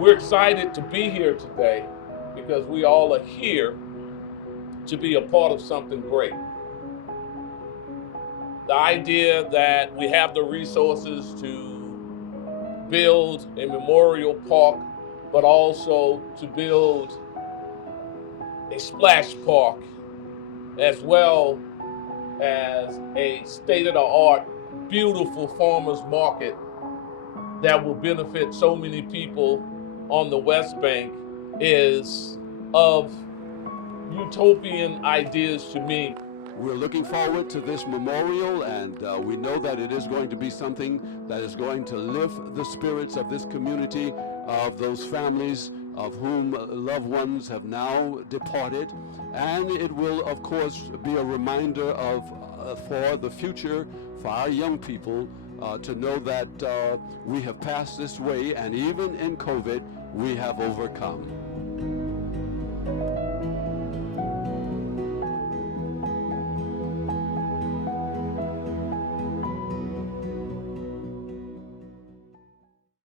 We're excited to be here today because we all are here to be a part of something great. The idea that we have the resources to build a memorial park, but also to build a splash park, as well as a state-of-the-art, beautiful farmers market that will benefit so many people on the West Bank, is of utopian ideas to me. We're looking forward to this memorial, and we know that it is going to be something that is going to lift the spirits of this community, of those families of whom loved ones have now departed. And it will, of course, be a reminder of for the future, for our young people, to know that we have passed this way, and even in COVID, we have overcome.